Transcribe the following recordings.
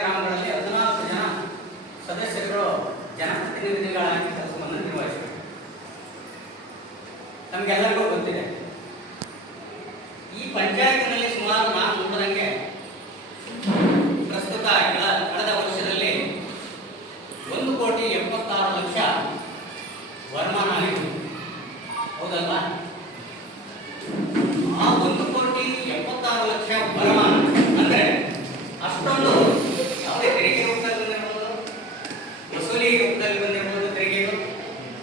ಗ್ರಾಮಗಳಲ್ಲಿ 14 ಜನ ಸದಸ್ಯರುಗಳು ಜನಪ್ರತಿನಿಧಿಗಳಾಗಿ ಕೆಲಸವನ್ನು ನಿರ್ವಹಿಸಿದರು. ನಮಗೆಲ್ಲರಿಗೂ ಗೊತ್ತಿದೆ, ಈ ಪಂಚಾಯತಿನಲ್ಲಿ ಸುಮಾರು ನಾನು ನೋಡಿದಂಗೆ ಪ್ರಸ್ತುತ ಕಳೆದ ವರ್ಷದಲ್ಲಿ 1,76,00,000 ವರಮಾನ ಆಯಿತು. ಹೌದಲ್ವಾ? ಆ 1,76,00,000 ವರಮಾನ ಅಂದರೆ ಅಷ್ಟೊಂದು ಯಾವುದೇ ತೆರಿಗೆ ರೂಪದಲ್ಲಿ ಬಂದಿರ್ಬೋದು, ವಸೂಲಿ ರೂಪದಲ್ಲಿ ಬಂದಿರ್ಬೋದು ತೆರಿಗೆಗಳು,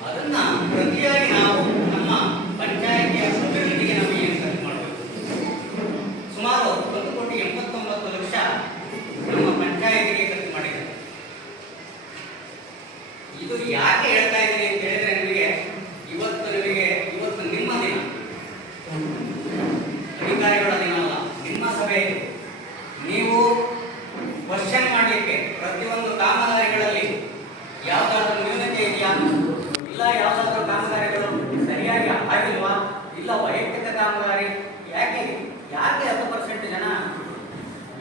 ಅದನ್ನ ಪ್ರತಿಯಾಗಿ ನಾವು ನಮ್ಮ ಪಂಚಾಯತಿಯ ಅಭಿವೃದ್ಧಿಗೆ ನಾವು ಏನು ಖರ್ಚು ಮಾಡಬೇಕು. ಸುಮಾರು 1,89,00,000 ನಮ್ಮ ಪಂಚಾಯತಿಗೆ ಖರ್ಚು ಮಾಡಿದ್ದಾರೆ. ಇದು ಯಾಕೆ ಹೇಳ್ತಾ ಇದ್ದೀನಿ ಅಂತ ಹೇಳಿದ್ರೆ, ಇವತ್ತು ನಿಮ್ಮ ದಿನ, ಅಧಿಕಾರಿಗಳ ದಿನ ಅಲ್ಲ, ನಿಮ್ಮ ಸಭೆ. ನೀವು ಕ್ವಶನ್ ಮಾಡಲಿಕ್ಕೆ ಪ್ರತಿಯೊಂದು ಕಾಮಗಾರಿಗಳಲ್ಲಿ ಯಾವುದಾದ್ರೂ ನ್ಯೂನತೆ ಇದೆಯಾ, ಇಲ್ಲ ಯಾವುದಾದ್ರೂ ಕಾಮಗಾರಿಗಳು ಸರಿಯಾಗಿ ಆಗಿಲ್ವಾ, ಇಲ್ಲ ವೈಯಕ್ತಿಕ ಕಾಮಗಾರಿ ಯಾಕೆ 10% ಜನ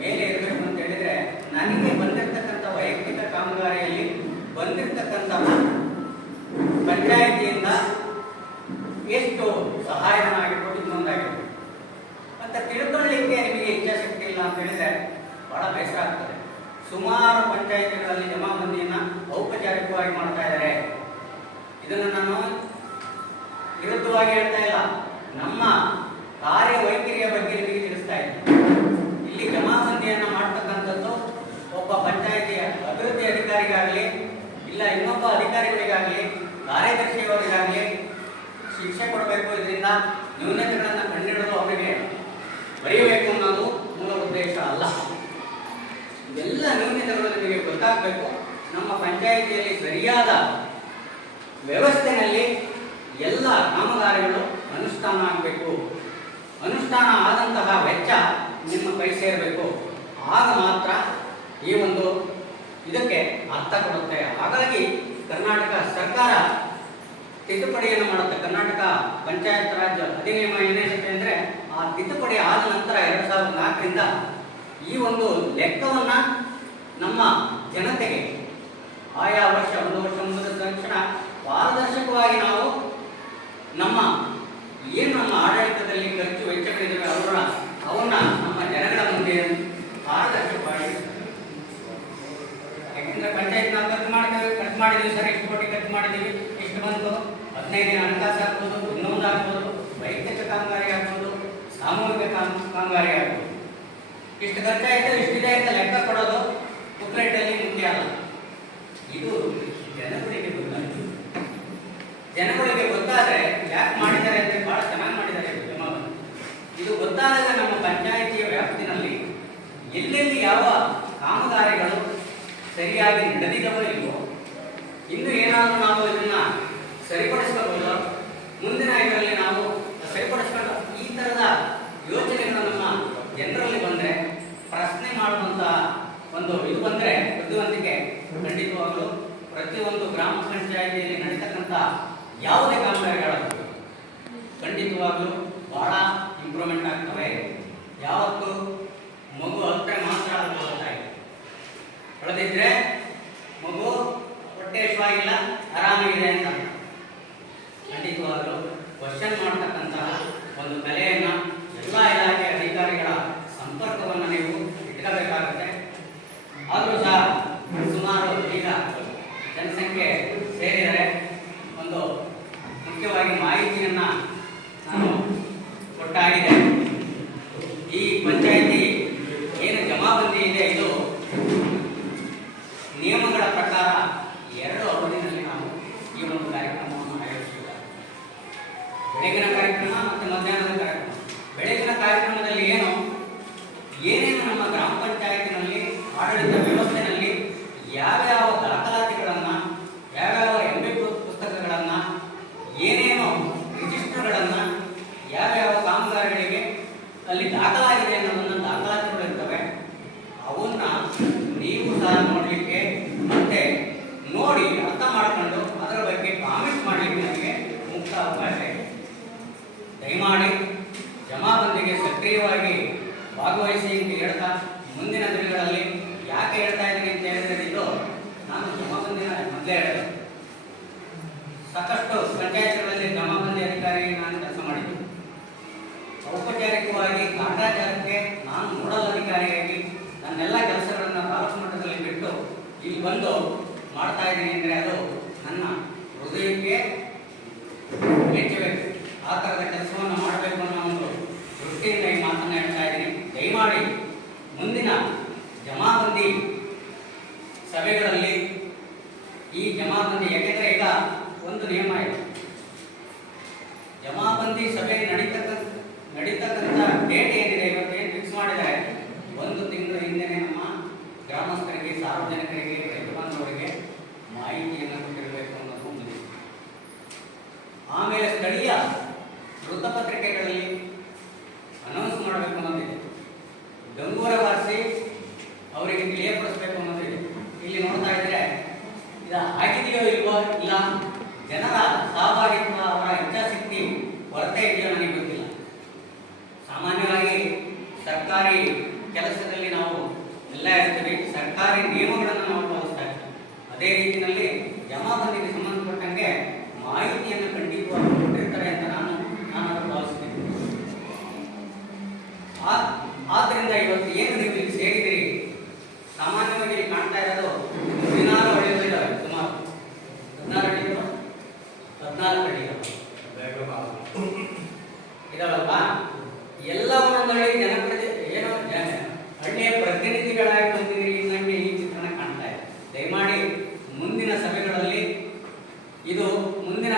ಮೇಲೆ ಇರಬೇಕು ಅಂತ ಹೇಳಿದ್ರೆ, ನನಗೆ ಬಂದಿರತಕ್ಕಂಥ ವೈಯಕ್ತಿಕ ಕಾಮಗಾರಿಯಲ್ಲಿ ಬಂದಿರತಕ್ಕಂಥ ಪಂಚಾಯಿತಿಯಿಂದ ಎಷ್ಟು ಸಹಾಯಧನ ಆಗಿರ್ಬೋದು, ಇನ್ನೊಂದಾಗಿರ್ಬೋದು ಅಂತ ತಿಳ್ಕೊಳ್ಳಿಕ್ಕೆ ನಿಮಗೆ ಇಚ್ಛಾಶಕ್ತಿ ಇಲ್ಲ ಅಂತ ಹೇಳಿದ್ರೆ ಬಹಳ ಬೇಸರ ಆಗ್ತದೆ. ಸುಮಾರು ಪಂಚಾಯಿತಿಗಳಲ್ಲಿ ಜಮಾಬಂದಿಯನ್ನು ಔಪಚಾರಿಕವಾಗಿ ಮಾಡ್ತಾ ಇದ್ದಾರೆ. ಇದನ್ನು ನಾನು ವಿರುದ್ಧವಾಗಿ ಹೇಳ್ತಾ ಇಲ್ಲ, ನಮ್ಮ ಕಾರ್ಯವೈಖರಿಯ ಬಗ್ಗೆ ನಿಮಗೆ ತಿಳಿಸ್ತಾ ಇದ್ದೀನಿ. ಇಲ್ಲಿ ಜಮಾಬಂದಿಯನ್ನು ಮಾಡ್ತಕ್ಕಂಥದ್ದು ಒಬ್ಬ ಪಂಚಾಯಿತಿಯ ಅಭಿವೃದ್ಧಿ ಅಧಿಕಾರಿಗಾಗಲಿ, ಇಲ್ಲ ಇನ್ನೊಬ್ಬ ಅಧಿಕಾರಿಗಳಿಗಾಗಲಿ, ಕಾರ್ಯದರ್ಶಿಯವರಿಗಾಗಲಿ ಶಿಕ್ಷೆ ಕೊಡಬೇಕು. ಇದರಿಂದ ನ್ಯೂನತೆಗಳನ್ನು ಕಂಡುಹಿಡಿದು ಅವರಿಗೆ ಬರೆಯಬೇಕು ಅನ್ನೋದು ಮೂಲ ಉದ್ದೇಶ ಅಲ್ಲ. ಎಲ್ಲ ನ್ಯೂನತೆಗಳು ನಿಮಗೆ ಗೊತ್ತಾಗಬೇಕು. ನಮ್ಮ ಪಂಚಾಯಿತಿಯಲ್ಲಿ ಸರಿಯಾದ ವ್ಯವಸ್ಥೆಯಲ್ಲಿ ಎಲ್ಲ ಕಾಮಗಾರಿಗಳು ಅನುಷ್ಠಾನ ಆಗಬೇಕು. ಅನುಷ್ಠಾನ ಆದಂತಹ ವೆಚ್ಚ ನಿಮ್ಮ ಕೈ ಸೇರಬೇಕು. ಆಗ ಮಾತ್ರ ಈ ಒಂದು ಇದಕ್ಕೆ ಅರ್ಥ ಕೊಡುತ್ತೆ. ಹಾಗಾಗಿ ಕರ್ನಾಟಕ ಸರ್ಕಾರ ತಿದ್ದುಪಡಿಯನ್ನು ಮಾಡುತ್ತೆ. ಕರ್ನಾಟಕ ಪಂಚಾಯತ್ ರಾಜ್ ಅಧಿನಿಯಮ ಏನಿದೆ ಅಂದರೆ, ಆ ತಿದ್ದುಪಡಿ ಆದ ನಂತರ 2004ರಿಂದ ಈ ಒಂದು ಲೆಕ್ಕವನ್ನು ನಮ್ಮ ಜನತೆಗೆ ಆಯಾ ವರ್ಷ ಒಂದು ವರ್ಷ ಮುಗಿದ ತಕ್ಷಣ ಪಾರದರ್ಶಕವಾಗಿ ನಾವು ನಮ್ಮ ಆಡಳಿತದಲ್ಲಿ ಖರ್ಚು ವೆಚ್ಚಗಳಿದ್ದಾವೆ ಅವನ್ನ ನಮ್ಮ ಜನಗಳ ಮುಂದೆ ಪಾರದರ್ಶಕವಾಗಿ, ಯಾಕೆಂದ್ರೆ ಪಂಚಾಯತ್ ನಾವು ಖರ್ಚು ಮಾಡಿದ್ದೀವಿ ಸರ್, ಇಷ್ಟು ಕೋಟಿ ಖರ್ಚು ಮಾಡಿದ್ದೀವಿ, ಇಷ್ಟು ಬಂತು, 15 ದಿನ ಹಣಕಾಸು ಆಗ್ಬೋದು, ಇನ್ನೊಂದು ಆಗ್ಬೋದು, ವೈಯಕ್ತಿಕ ಕಾಮಗಾರಿ ಆಗ್ಬೋದು, ಸಾಮೂಹಿಕ ಕಾಮಗಾರಿ ಆಗ್ಬೋದು, ಇಷ್ಟು ಖರ್ಚಾಯಿತು ಇಷ್ಟಿದೆ ಅಂತ ಲೆಕ್ಕ ಕೊಡೋದು ಬುಕ್ಲೆಟಲ್ಲಿ ಮುಖ್ಯ ಅಲ್ಲ. ಇದು ಜನಗಳಿಗೆ ಗೊತ್ತಾಯಿತು. ಜನಗಳಿಗೆ ಗೊತ್ತಾದರೆ ಯಾಕೆ ಮಾಡಿದ್ದಾರೆ ಅಂದರೆ, ಬಹಳ ಚೆನ್ನಾಗಿ ಮಾಡಿದ್ದಾರೆ ಇದು ಗೊತ್ತಾದಾಗ ನಮ್ಮ ಪಂಚಾಯಿತಿಯ ವ್ಯಾಪ್ತಿನಲ್ಲಿ ಎಲ್ಲೆಲ್ಲಿ ಯಾವ ಕಾಮಗಾರಿಗಳು ಸರಿಯಾಗಿ ನಡೆದಿದವೋ ಇಲ್ವೋ, ಇನ್ನು ಏನಾದರೂ ನಾವು ಇದನ್ನ ಸರಿಪಡಿಸ್ಕೋಬಹುದು, ಮುಂದಿನ ಇದರಲ್ಲಿ ನಾವು ಸರಿಪಡಿಸ್ಕೊಂಡು ಈ ಥರದ ಯೋಚನೆಗಳು ನಮ್ಮ ಜನರಲ್ಲಿ ಬಂದರೆ, ಪ್ರಶ್ನೆ ಮಾಡುವಂಥ ಒಂದು ಇದು ಬಂದರೆ ಬುದ್ಧಿವಂತಿಕೆ ಖಂಡಿತವಾಗಲು ಪ್ರತಿಯೊಂದು ಗ್ರಾಮ ಪಂಚಾಯಿತಿಯಲ್ಲಿ ನಡೀತಕ್ಕಂಥ ಯಾವುದೇ ಕಾಮಗಾರಿಗಳಾಗಬೇಕು ಖಂಡಿತವಾಗಲೂ ಬಹಳ ಇಂಪ್ರೂವ್ಮೆಂಟ್ ಆಗ್ತವೆ. ಯಾವತ್ತು ಮಗು ಅಷ್ಟೇ ಮಾತ್ರ ಹೊಳೆದಿದ್ರೆ ಮಗು ಹೊಟ್ಟೆ ಹಸಿವಾಗಿಲ್ಲ ಆರಾಮಾಗಿದೆ ಅಂತ ಖಂಡಿತವಾಗಲೂ ಕ್ವಶನ್ ಮಾಡ್ತಕ್ಕಂತಹ ಒಂದು ಕಲೆಯನ್ನು ಎಲ್ಲ ಇಲಾಖೆ ಅಧಿಕಾರಿಗಳ ಸಂಪರ್ಕವನ್ನು ನೀವು ಇಟ್ಕೋಬೇಕಾಗುತ್ತೆ. ಆದರೂ ಸಹ ಸುಮಾರು ಈಗ ಜನಸಂಖ್ಯೆ ಸೇರಿದರೆ ಒಂದು ಮುಖ್ಯವಾಗಿ ಮಾಹಿತಿಯನ್ನು ನಾನು ಕೊಟ್ಟಾಗಿದೆ. ಈ ಪಂಚಾಯಿತಿ ಏನು ಜಮಾಬಂದಿ ಇದೆ, ಇದು ನಿಯಮಗಳ ಪ್ರಕಾರ 2 ಅವಧಿನಲ್ಲಿ ನಾವು ಈ ಒಂದು ಕಾರ್ಯಕ್ರಮವನ್ನು ಆಯೋಜಿಸಿದ್ದಾರೆ. ಬೆಳಗಿನ ಕಾರ್ಯಕ್ರಮ ಮತ್ತು ಮಧ್ಯಾಹ್ನದ ಕಾರ್ಯಕ್ರಮ. ಬೆಳಗಿನ ಕಾರ್ಯಕ್ರಮದಲ್ಲಿ ಏನೇನು ನಮ್ಮ ಗ್ರಾಮ ಪಂಚಾಯತಿನಲ್ಲಿ ಆಡಳಿತ ವ್ಯವಸ್ಥೆಯಲ್ಲಿ ಯಾವ್ಯಾವ ದಾಖಲಾತಿಗಳನ್ನು, ಯಾವ್ಯಾವ MB ಪುಸ್ತಕಗಳನ್ನು, ಏನೇನು ರಿಜಿಸ್ಟರ್ಗಳನ್ನು, ಯಾವ್ಯಾವ ಕಾಮಗಾರಿಗಳಿಗೆ ಅಲ್ಲಿ ದಾಖಲಾಗಿದೆ ಅನ್ನೋದನ್ನು ದಾಖಲಾತಿಗಳು ಇರ್ತವೆ. ಅವನ್ನ ನೀವು ಸಹ ನೋಡಲಿಕ್ಕೆ ಮತ್ತೆ ನೋಡಿ ಅರ್ಥ ಮಾಡಿಕೊಂಡು ಅದರ ಬಗ್ಗೆ ಕಾಮೆಂಟ್ ಮಾಡಲಿಕ್ಕೆ ನಮಗೆ ಮುಕ್ತ ಅವಕಾಶ ಇದೆ. ದಯಮಾಡಿ ಜಮಾಬಂದಿಗೆ ಸಕ್ರಿಯವಾಗಿ ಭಾಗವಹಿಸಿ ಅಂತ ಹೇಳ್ತಾ, ಮುಂದಿನ ದಿನಗಳಲ್ಲಿ ಯಾಕೆ ಹೇಳ್ತಾ ಮೊದಲೇ ಹೇಳಿದೆ, ಸಾಕಷ್ಟು ಪಂಚಾಯತ್ಗಳಲ್ಲಿ ಜಮಾಬಂದಿ ಅಧಿಕಾರಿ ನಾನು ಕೆಲಸ ಮಾಡಿದ್ದೆ. ಔಪಚಾರಿಕವಾಗಿ ಕಾಟಾಚಾರಕ್ಕೆ ನಾನು ನೋಡಲ್ ಅಧಿಕಾರಿಯಾಗಿ ನನ್ನೆಲ್ಲ ಕೆಲಸಗಳನ್ನು ತಾಲೂಕು ಮಟ್ಟದಲ್ಲಿ ಬಿಟ್ಟು ಇಲ್ಲಿ ಬಂದು ಮಾಡ್ತಾ ಇದ್ದೀನಿ ಅಂದರೆ ಅದು ನನ್ನ ಹೃದಯಕ್ಕೆ ಮೆಚ್ಚಬೇಕು. ಆ ಥರದ ಕೆಲಸವನ್ನು ಮಾಡಬೇಕು ಅನ್ನೋ ಒಂದು ದೃಷ್ಟಿಯಿಂದ ಈ ಮಾತನ್ನು ಹೇಳ್ತಾ ಇದ್ದೀನಿ. ದಯಮಾಡಿ ಮುಂದಿನ ಜಮಾಬಂದಿ ಸಭೆಗಳಲ್ಲಿ ಈ ಜಮಾಬಂದಿ, ಯಾಕೆಂದರೆ ಈಗ ಒಂದು ನಿಯಮ ಇದೆ, ಜಮಾಬಂದಿ ಸಭೆ ನಡೀತಕ್ಕಂಥ ಡೇಟ್ ಏನಿದೆ ಇವತ್ತೇನು ಫಿಕ್ಸ್ ಮಾಡಿದರೆ 1 ತಿಂಗಳ ಹಿಂದೆನೇ ನಮ್ಮ ಗ್ರಾಮಸ್ಥರಿಗೆ, ಸಾರ್ವಜನಿಕರಿಗೆ, ರೈತ ಬಾಂಧವರಿಗೆ ಮಾಹಿತಿಯನ್ನು ಕೊಟ್ಟಿರಬೇಕು ಅನ್ನೋದು ಒಂದು. ಆಮೇಲೆ ಸ್ಥಳೀಯ ವೃತ್ತಪತ್ರಿಕೆಗಳಲ್ಲಿ ಅನೌನ್ಸ್ ಮಾಡಬೇಕು ಅನ್ನೋದಿದೆ, ಗಂಗೂರ ಬಾರಿಸಿ ಅವರಿಗೆ ತಿಳಿಯಪಡಿಸಬೇಕು ಅನ್ನೋದಿದೆ. ಇಲ್ಲಿ ನೋಡ್ತಾ ಇದ್ರೆ ಇದು ಆಗಿದೆಯೋ ಇಲ್ವೋ, ಇಲ್ಲ ಜನರ ಸಹಭಾಗಿತ್ವ, ಅವರ ಇಚ್ಛಾಶಕ್ತಿ ಕೊರತೆ ಇದೆಯೋ ನನಗೆ ಗೊತ್ತಿಲ್ಲ. ಸಾಮಾನ್ಯವಾಗಿ ಸರ್ಕಾರಿ ಕೆಲಸದಲ್ಲಿ ನಾವು ಎಲ್ಲ ಇರ್ತೀವಿ, ಸರ್ಕಾರಿ ನಿಯಮಗಳನ್ನು ನಾವು ಪಾಲಿಸ್ತಾ ಇರ್ತೀವಿ. ಅದೇ ರೀತಿಯಲ್ಲಿ ಜಮಾಬಂದಿಗೆ ಸಂಬಂಧಪಟ್ಟಂಗೆ ಮಾಹಿತಿಯನ್ನು ಖಂಡಿತವಾಗಿ ಕೊಟ್ಟಿರ್ತಾರೆ ಅಂತ ನಾನು ಭಾವಿಸ್ತೀನಿ. ಆದ್ದರಿಂದ ಇವತ್ತು ಏನು ನೀವು ಇಲ್ಲಿ ಸೇರಿದಿರಿ, ಸಾಮಾನ್ಯವಾಗಿ ಇಲ್ಲಿ ಕಾಣ್ತಾ ಇರೋದು 16 ಹಳ್ಳಿಗಳಿದ್ದಾವೆ, ಸುಮಾರು 16 ಹಳ್ಳಿಗಳು, 14 ಹಳ್ಳಿಗಳು ಇದಾವಲ್ವಾ. ಎಲ್ಲ ಒಂದೊಂದರಲ್ಲಿ ಏನೋ ಹಳ್ಳಿಯ ಪ್ರತಿನಿಧಿಗಳಾಗಿ ಬಂದಿದ್ದೀರಿ ನನಗೆ ಈ ಚಿತ್ರಣ ಕಾಣ್ತಾ ಇದೆ. ದಯಮಾಡಿ ಮುಂದಿನ ಸಭೆಗಳಲ್ಲಿ ಇದು ಮುಂದಿನ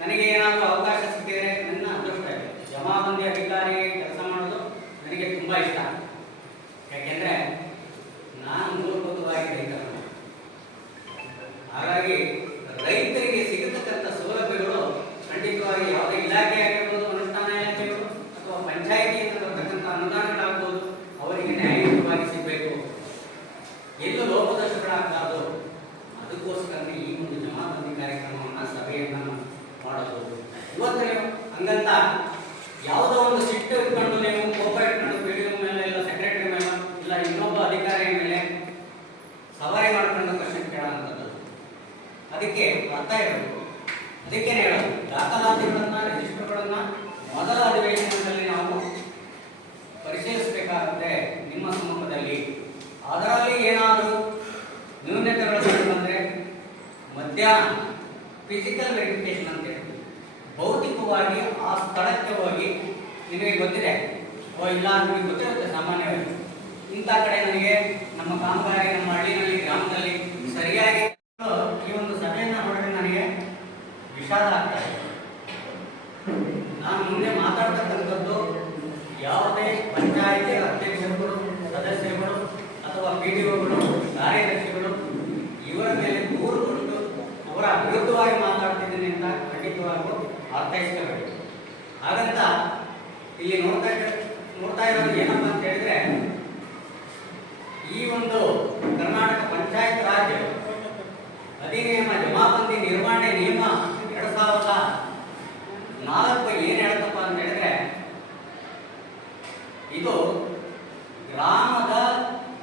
ನನಗೆ ಏನಾದರೂ ಅವಕಾಶ ಸಿಕ್ಕಿದರೆ ನನ್ನ ಅದೃಷ್ಟ ಇದೆ. ಜಮಾಬಂದಿ ಅಧಿಕಾರಿ ಕೆಲಸ ಮಾಡೋದು ನನಗೆ ತುಂಬ ಇಷ್ಟ. ಯಾಕೆಂದರೆ ನಾನು ಮೂಲಭೂತವಾಗಿ ರೈತರು. ಹಾಗಾಗಿ ರೈತರಿಗೆ ಸಿಗತಕ್ಕಂಥ ಸೌಲಭ್ಯಗಳು ಖಂಡಿತವಾಗಿ ಯಾವುದೇ ಇಲಾಖೆ ಆಗಿರ್ಬೋದು, ಅನುಷ್ಠಾನ ಇಲಾಖೆಗಳು ಅಥವಾ ಪಂಚಾಯಿತಿಯಿಂದ ಬರ್ತಕ್ಕಂಥ ಅನುದಾನಗಳಾಗ್ಬೋದು, ಅವರಿಗೆ ನ್ಯಾಯಯುತವಾಗಿ ಸಿಗಬೇಕು, ಎಲ್ಲೂ ಲೋಪದೋಷಗಳಾಗಬಾರ್ದು. ಅದಕ್ಕೋಸ್ಕರ ಈ ಒಂದು ಜಮಾಬಂದಿ ಕಾರ್ಯಕ್ರಮವನ್ನು, ಸಭೆಯನ್ನು ಮಾಡೋದು. ಇವತ್ತು ಹಂಗಂತ ಯಾವುದೋ ಒಂದು ಸಿಟ್ಟು ಇಟ್ಕೊಂಡು, ನೀವು ಕೋಪ ಇಟ್ಕೊಂಡು ಪಿಡಿಒ ಮೇಲೆ, ಇಲ್ಲ ಸೆಕ್ರೆಟರಿ ಮೇಲೆ, ಇಲ್ಲ ಇನ್ನೊಬ್ಬ ಅಧಿಕಾರಿಯ ಮೇಲೆ ಸವಾರಿ ಮಾಡ್ಕೊಂಡು ಕ್ವಶನ್ ಕೇಳೋಂಥದ್ದು. ಅದಕ್ಕೆ ಅರ್ಥ ಇರಬೇಕು. ಅದಕ್ಕೇನೆ ಹೇಳೋದು, ದಾಖಲಾತಿಗಳನ್ನ, ರಿಜಿಸ್ಟರ್ಗಳನ್ನ ಮೊದಲ ಅಧಿವೇಶನದಲ್ಲಿ ನಾವು ಪರಿಶೀಲಿಸಬೇಕಾಗುತ್ತೆ ನಿಮ್ಮ ಸಮ್ಮುಖದಲ್ಲಿ. ಅದರಲ್ಲಿ ಏನಾದರೂ ನ್ಯೂನತೆಗಳು ಬಂದರೆ ಮಧ್ಯಾಹ್ನ ಫಿಸಿಕಲ್ ವೆರಿಫಿಕೇಶನ್ ಅಂತ ಹೇಳ್ತೀವಿ. ಭೌತಿಕವಾಗಿ ಆ ಸ್ಥಳಕ್ಕೆ ಹೋಗಿ, ನಿಮಗೆ ಗೊತ್ತಿದೆ ಇಲ್ಲ ನಿಮಗೆ ಗೊತ್ತಿರುತ್ತೆ ಸಾಮಾನ್ಯವಾಗಿ, ಇಂಥ ಕಡೆ ನನಗೆ ನಮ್ಮ ಕಾಮಗಾರಿ, ನಮ್ಮ ಹಳ್ಳಿನಲ್ಲಿ, ಗ್ರಾಮದಲ್ಲಿ ಸರಿಯಾಗಿ ಈ ಒಂದು ಸಭೆಯನ್ನು ನೋಡಿದ್ರೆ ನನಗೆ ವಿಷಾದ ಆಗ್ತಾ ಇದೆ. ನಾನು ಮುಂದೆ ಮಾತಾಡ್ತಕ್ಕಂಥದ್ದು ಯಾವುದೇ ಪಂಚಾಯಿತಿ ಅಧ್ಯಕ್ಷರುಗಳು, ಸದಸ್ಯರುಗಳು ಅಥವಾ ಪಿಡಿಒಗಳು, ಕಾರ್ಯದರ್ಶಿಗಳು ಇವರ ಮೇಲೆ ದೂರು ಕೊಟ್ಟು ಅವರ ವಿರುದ್ಧವಾಗಿ ಮಾತಾಡ್ತಿದ್ದೀನಿ ಅಂತ ಖಂಡಿತವಾಗೂ ಅರ್ಥೈಸ್ಕೋಬೇಕು. ಹಾಗಂತ ಇಲ್ಲಿ ನೋಡ್ತಾ ಇರೋದು ಏನಪ್ಪ ಅಂತ ಹೇಳಿದ್ರೆ, ಈ ಒಂದು ಕರ್ನಾಟಕ ಪಂಚಾಯತ್ ರಾಜ್ ಅಧಿನಿಯಮ, ಜಮಾಬಂದಿ ನಿರ್ವಹಣೆ ನಿಯಮ 2004 ಏನ್ ಹೇಳ್ತಪ್ಪ ಅಂತ ಹೇಳಿದ್ರೆ, ಇದು ಗ್ರಾಮದ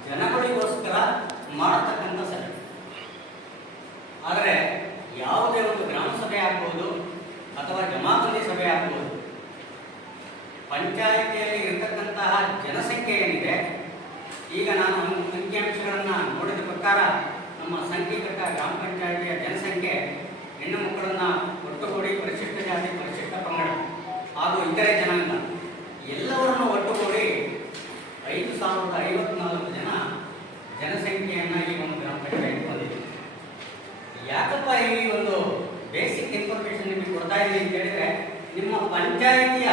ಜನಗಳಿಗೋಸ್ಕರ ಮಾಡತಕ್ಕಂಥ ಸಭೆ. ಆದರೆ ಯಾವುದೇ ಒಂದು ಗ್ರಾಮ ಸಭೆ ಆಗ್ಬೋದು ಅಥವಾ ಜಮಾಬಂದಿ ಸಭೆ ಆಗ್ಬೋದು, ಪಂಚಾಯಿತಿಯಲ್ಲಿ ಇರತಕ್ಕಂತಹ ಜನಸಂಖ್ಯೆ ಏನಿದೆ, ಈಗ ನಾನು ಅಂಕಿಅಂಶಗಳನ್ನು ನೋಡಿದ ಪ್ರಕಾರ ನಮ್ಮ ಸಂಖ್ಯೆಕೃತ ಗ್ರಾಮ ಪಂಚಾಯಿತಿಯ ಜನಸಂಖ್ಯೆ, ಹೆಣ್ಣು ಮಕ್ಕಳನ್ನು ಒಟ್ಟುಗೂಡಿ ಪರಿಶಿಷ್ಟ ಜಾತಿ, ಪರಿಶಿಷ್ಟ ಪಂಗಡ ಹಾಗೂ ಇತರೆ ಜನಾಂಗ ಎಲ್ಲವರನ್ನು ಒಟ್ಟುಗೂಡಿ 5054 ಜನ ಜನಸಂಖ್ಯೆಯನ್ನು ಈ ಒಂದು ಗ್ರಾಮ ಪಂಚಾಯಿತಿ ಹೊಂದಿದೆ. ಯಾಕಪ್ಪ ಈ ಒಂದು ಬೇಸಿಕ್ ಇನ್ಫಾರ್ಮೇಶನ್ ನಿಮಗೆ ಕೊಡ್ತಾ ಇದ್ದೀನಿ ಅಂತ ಹೇಳಿದ್ರೆ, ನಿಮ್ಮ ಪಂಚಾಯಿತಿಯ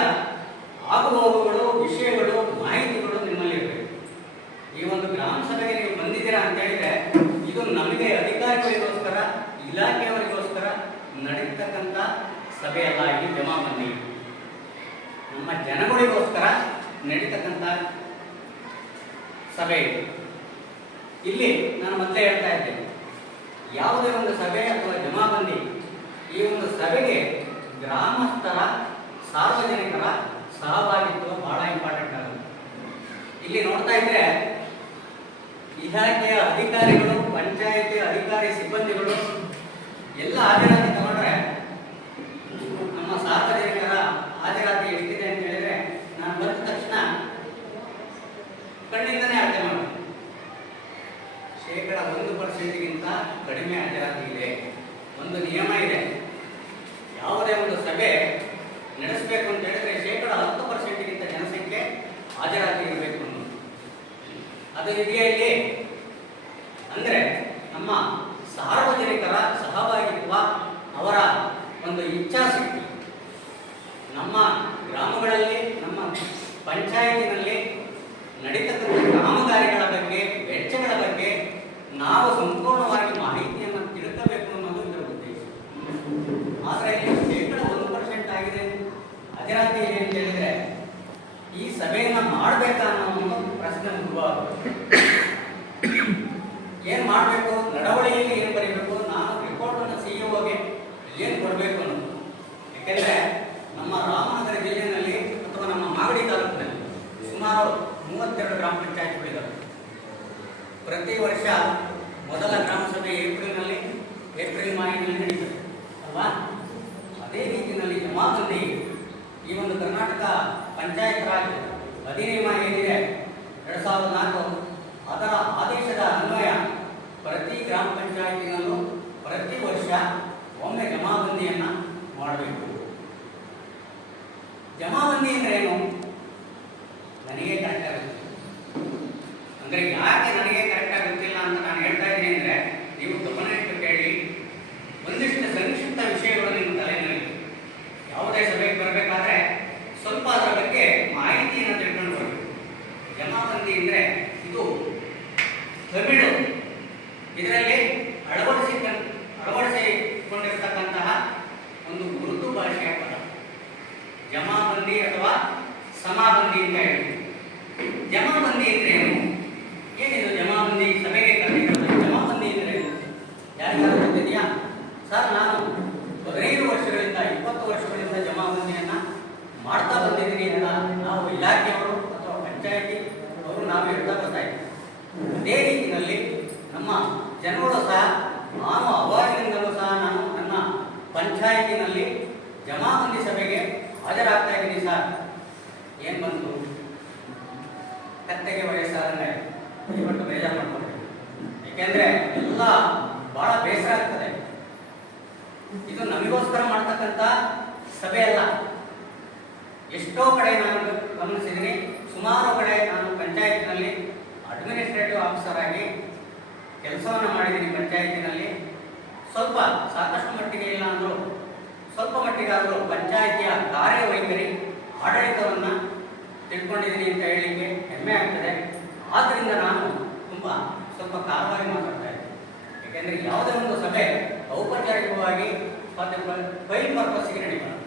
ಆಗುಹೋಗುಗಳು, ವಿಷಯಗಳು, ಮಾಹಿತಿಗಳು ನಿಮ್ಮಲ್ಲಿ ಇರಬೇಕು. ಈ ಒಂದು ಗ್ರಾಮ ಸಭೆಗೆ ನೀವು ಬಂದಿದ್ದೀರಾ ಅಂತ ಹೇಳಿದ್ರೆ, ಇದು ನಮಗೆ ಅಧಿಕಾರಿಗಳಿಗೋಸ್ಕರ, ಇಲಾಖೆಯವರಿಗೋಸ್ಕರ ನಡೀತಕ್ಕಂಥ ಸಭೆಯಲ್ಲ. ಈ ಜಮಾಬಂದಿ ನಮ್ಮ ಜನಗಳಿಗೋಸ್ಕರ ನಡೀತಕ್ಕಂಥ ಸಭೆ ಇದೆ. ಇಲ್ಲಿ ನಾನು ಮೊದಲೇ ಹೇಳ್ತಾ ಇದ್ದೇನೆ, ಯಾವುದೇ ಒಂದು ಸಭೆ ಅಥವಾ ಜಮಾಬಂದಿ, ಈ ಒಂದು ಸಭೆಗೆ ಗ್ರಾಮಸ್ಥರ, ಸಾರ್ವಜನಿಕರ ಸಹಭಾಗಿತ್ವ ಬಹಳ ಇಂಪಾರ್ಟೆಂಟ್ ಆಗುತ್ತೆ. ಇಲ್ಲಿ ನೋಡ್ತಾ ಇದ್ರೆ ಇಲಾಖೆಯ ಅಧಿಕಾರಿಗಳು, ಪಂಚಾಯಿತಿ ಅಧಿಕಾರಿ ಸಿಬ್ಬಂದಿಗಳು ಎಲ್ಲ ಹಾಜರಾತಿ ತಗೊಂಡ್ರೆ ನಮ್ಮ ಸಾರ್ವಜನಿಕರ ಹಾಜರಾತಿ ಎಷ್ಟಿದೆ ಅಂತ ಹೇಳಿದ್ರೆ ನಾನು ಬಂದ ತಕ್ಷಣ ಕಣ್ಣಿಂದನೇ ಅಳತೆ ಮಾಡೋದು. 1% ಕಡಿಮೆ ಹಾಜರಾತಿ ಇದೆ. ಒಂದು ನಿಯಮ ಇದೆ, ಯಾವುದೇ ಒಂದು ಸಭೆ ನಡೆಸಬೇಕು ಅಂತ ಹೇಳಿದ್ರೆ 10% ಜನಸಂಖ್ಯೆ ಹಾಜರಾತಿ ಇರಬೇಕು ಅನ್ನೋದು. ಅದು ಇದೆಯಾ ಇಲ್ಲಿ? ಅಂದ್ರೆ ನಮ್ಮ ಸಾರ್ವಜನಿಕರ ಸಹಭಾಗಿತ್ವ, ಅವರ ಒಂದು ಇಚ್ಛಾಶಕ್ತಿ, ನಮ್ಮ ಗ್ರಾಮಗಳಲ್ಲಿ, ನಮ್ಮ ಪಂಚಾಯತಿನಲ್ಲಿ ನಡೀತಕ್ಕಂಥ ಕಾಮಗಾರಿಗಳ ಬಗ್ಗೆ, ವೆಚ್ಚಗಳ ಬಗ್ಗೆ ನಾವು ಸಂಪೂರ್ಣವಾಗಿ ಮಾಹಿತಿಯನ್ನು ತಿಳ್ಕೋಬೇಕು ಅನ್ನೋದು ಇದರ ಉದ್ದೇಶ. ಆದರೆ ಇಲ್ಲಿ 1% ಆಗಿದೆ, ಹಾಜರಾತಿ ಇದೆ ಅಂತ ಹೇಳಿದ್ರೆ ಈ ಸಭೆಯನ್ನ ಮಾಡಬೇಕಾ ಅನ್ನೋ ಒಂದು ಪ್ರಶ್ನೆ ಉದ್ಭವವಾಗುತ್ತೆ. ಏನ್ ಮಾಡಬೇಕು, ನಡವಳಿಕೆಯಲ್ಲಿ ಏನು ಬರೀಬೇಕು, ನಾನು ರಿಪೋರ್ಟ್ ಅನ್ನು ಸಿಇಒಗೆ ಏನು ಕೊಡಬೇಕು ಅನ್ನೋದು. ಯಾಕೆಂದ್ರೆ ನಮ್ಮ ರಾಮನಗರ ಜಿಲ್ಲೆಯಲ್ಲಿ ಅಥವಾ ನಮ್ಮ ಮಾಗಡಿ ತಾಲೂಕಿನಲ್ಲಿ ಸುಮಾರು 32 ಗ್ರಾಮ ಪಂಚಾಯತ್ಗಳಿದ್ದಾವೆ. ಪ್ರತಿ ವರ್ಷ ಮೊದಲ ಗ್ರಾಮ ಸಭೆ ಏಪ್ರಿಲ್ ಮಾಹಿತಿಯಲ್ಲಿ ನಡೀತದೆ ಅಲ್ವಾ? ಅದೇ ರೀತಿಯಲ್ಲಿ ಜಮಾಬಂದಿ ಈ ಒಂದು ಕರ್ನಾಟಕ ಪಂಚಾಯತ್ ರಾಜ್ ಅಧಿನಿಯಮ ಏನಿದೆ 2004, ಅದರ ಆದೇಶದ ಅನ್ವಯ ಪ್ರತಿ ಗ್ರಾಮ ಪಂಚಾಯತಿನಲ್ಲೂ ಪ್ರತಿ ವರ್ಷ ಒಮ್ಮೆ ಜಮಾಬಂದಿಯನ್ನ ಮಾಡಬೇಕು. ಜಮಾಬಂದಿ ಅಂದ್ರೆ ಏನು? ನನಗೆ ಕರೆಕ್ಟ್ ಆಗುತ್ತೆ ಅಂದ್ರೆ, ಯಾಕೆ ನನಗೆ ಕರೆಕ್ಟ್ ಆಗುತ್ತಿಲ್ಲ ಅಂತ ನಾನು ಹೇಳ್ತಾ ಇದ್ದೀನಿ ಅಂದ್ರೆ, ನೀವು ಗಮನ ಇಟ್ಟು ಕೇಳಿ. ಒಂದಿಷ್ಟು ಸಂಕ್ಷಿಪ್ತ ವಿಷಯಗಳು ನಿಮ್ಮ ತಲೆಯಲ್ಲಿ, ಯಾವುದೇ ಸಭೆಗೆ ಬರಬೇಕಾದ್ರೆ ಸ್ವಲ್ಪ ಅದರ ಬಗ್ಗೆ ಮಾಹಿತಿಯನ್ನು ತಿಳ್ಕೊಂಡು ಬರಬೇಕು. ಜಮಾಬಂದಿ ಅಂದ್ರೆ ಇದು ತಮಿಳು, ಇದರಲ್ಲಿ ಅಳವಡಿಸಿಕೊಂಡಿರ್ತಕ್ಕಂತಹ ಒಂದು ಉರ್ದು ಭಾಷೆಯ ಪದ. ಜಮಾಬಂದಿ ಅಥವಾ ಸಮಾಬಂದಿ ಅಂತ ಹೇಳಿ. ಜಮಾಬಂದಿ ಅಂದ್ರೆ ಏನಿದು? ಜಮಾಬಂದಿ ಸಭೆಗೆ ಕರೆದಿರೋದು. ಜಮಾಬಂದಿ ಅಂದ್ರೆ ಯಾರಿಗಾರು ಗೊತ್ತಿದೆಯಾ? ಸರ್, ನಾನು 15 ವರ್ಷಗಳಿಂದ 20 ವರ್ಷಗಳಿಂದ ಜಮಾಬಂದಿಯನ್ನ ಮಾಡ್ತಾ ಬಂದಿದ್ದೀನಿ ಅಂತ ನಾವು ಇಲಾಖೆಯವರು ಅಥವಾ ಪಂಚಾಯತಿ ಅವರು ನಾವು ಹೇಳ್ತಾ ಬರ್ತಾ ಇದ್ದೀವಿ. ಅದೇ ರೀತಿಯಲ್ಲಿ ನಮ್ಮ ಜನಗಳು ಸಹ, ನಾನು ಅವಾಗಿನಿಂದಲೂ ಸಹ ನಾನು ನನ್ನ ಪಂಚಾಯತಿನಲ್ಲಿ ಜಮಾಬಂದಿ ಸಭೆಗೆ ಹಾಜರಾಗ್ತಾ ಇದ್ದೀನಿ ಸರ್. ಏನ್ ಬಂತು? ಕತ್ತೆಗೆ ವಯಸ್ಸಾದಂಗೆ ಇವತ್ತು ಬೇಜಾರು ಮಾಡ್ಕೊಳ್ಬೇಕು. ಯಾಕೆಂದ್ರೆ ಎಲ್ಲ ಬಹಳ ಬೇಸರ ಆಗ್ತದೆ. ಇದು ನಮಗೋಸ್ಕರ ಮಾಡ್ತಕ್ಕಂಥ ಸಭೆ ಅಲ್ಲ. ಎಷ್ಟೋ ಕಡೆ ನಾನು ಗಮನಿಸಿದ್ದೀನಿ, ಸುಮಾರು ಕಡೆ ನಾನು ಪಂಚಾಯತಿನಲ್ಲಿ ಅಡ್ಮಿನಿಸ್ಟ್ರೇಟಿವ್ ಆಫೀಸರ್ ಆಗಿ ಕೆಲಸವನ್ನು ಮಾಡಿದ್ದೀನಿ. ಪಂಚಾಯತಿನಲ್ಲಿ ಸ್ವಲ್ಪ ಸಾಕಷ್ಟು ಮಟ್ಟಿಗೆ ಇಲ್ಲ ಅಂದರೂ ಸ್ವಲ್ಪ ಮಟ್ಟಿಗಾದರೂ ಪಂಚಾಯತಿಯ ಕಾರ್ಯವೈಖರಿ, ಆಡಳಿತವನ್ನು ತಿಳ್ಕೊಂಡಿದ್ದೀನಿ ಅಂತ ಹೇಳಲಿಕ್ಕೆ ಹೆಮ್ಮೆ ಆಗ್ತದೆ. ಆದ್ದರಿಂದ ನಾನು ಸ್ವಲ್ಪ ಕಾಲವಾಗಿ ಮಾತಾಡ್ತಾ ಇದ್ದೀನಿ. ಯಾಕೆಂದರೆ ಯಾವುದೇ ಒಂದು ಸಭೆ ಔಪಚಾರಿಕವಾಗಿ ಫೈಲ್ ಪರ್ಪಸ್ಗೆ ನಡೀಬಾರ್ದು.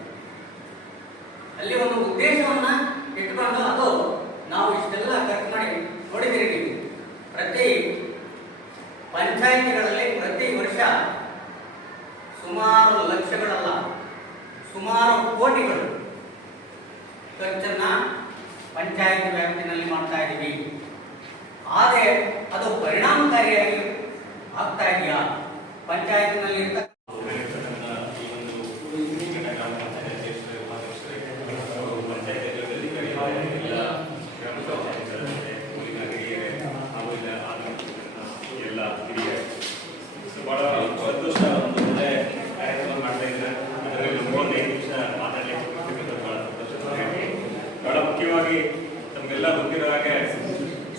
ಅಲ್ಲಿ ಒಂದು ಉದ್ದೇಶವನ್ನು ಇಟ್ಕೊಂಡು, ಅದು ನಾವು ಇಷ್ಟೆಲ್ಲ ಖರ್ಚು ಮಾಡಿ ನೋಡಿದ್ದೀರಿ. ಪ್ರತಿ ಪಂಚಾಯಿತಿಗಳಲ್ಲಿ ಪ್ರತಿ ವರ್ಷ ಸುಮಾರು ಲಕ್ಷಗಳಲ್ಲ, ಸುಮಾರು ಕೋಟಿಗಳು ಖರ್ಚನ್ನ ಪಂಚಾಯತ್ ವ್ಯಾಪ್ತಿನಲ್ಲಿ ಮಾಡ್ತಾ ಇದ್ದೀವಿ. ಆದರೆ ಅದು ಪರಿಣಾಮಕಾರಿಯಾಗಿ ಆಗ್ತಾ ಇದೆಯಾ? ಪಂಚಾಯತ್ನಲ್ಲಿ ತಮಗೆಲ್ಲ ಗೊತ್ತಿರೋ ಹಾಗೆ